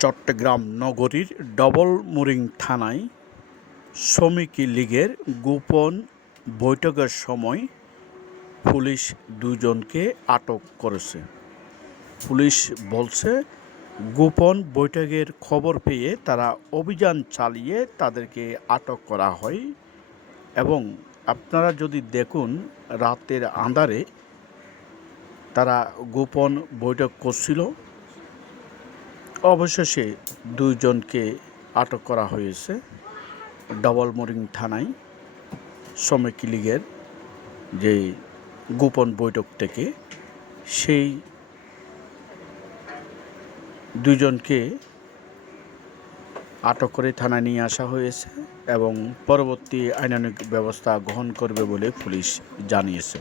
চট্টগ্রাম নগরীর ডবলমুরিং থানায় শ্রমিক লীগের গোপন বৈঠকের সময় পুলিশ দুজনকে আটক করেছে। পুলিশ বলছে, গোপন বৈঠকের খবর পেয়ে তারা অভিযান চালিয়ে তাদেরকে আটক করা হয় এবং আপনারা যদি দেখুন, রাতের আঁধারে তারা গোপন বৈঠক করছিল। অবশেষে দুইজনকে আটক করা হয়েছে ডবলমুরিং থানায় শ্রমিক লীগের যে গোপন বৈঠক থেকে। সেই দুইজনকে আটক করে থানায় নিয়ে আসা হয়েছে এবং পরবর্তী আইনানুগ ব্যবস্থা গ্রহণ করবে বলে পুলিশ জানিয়েছে।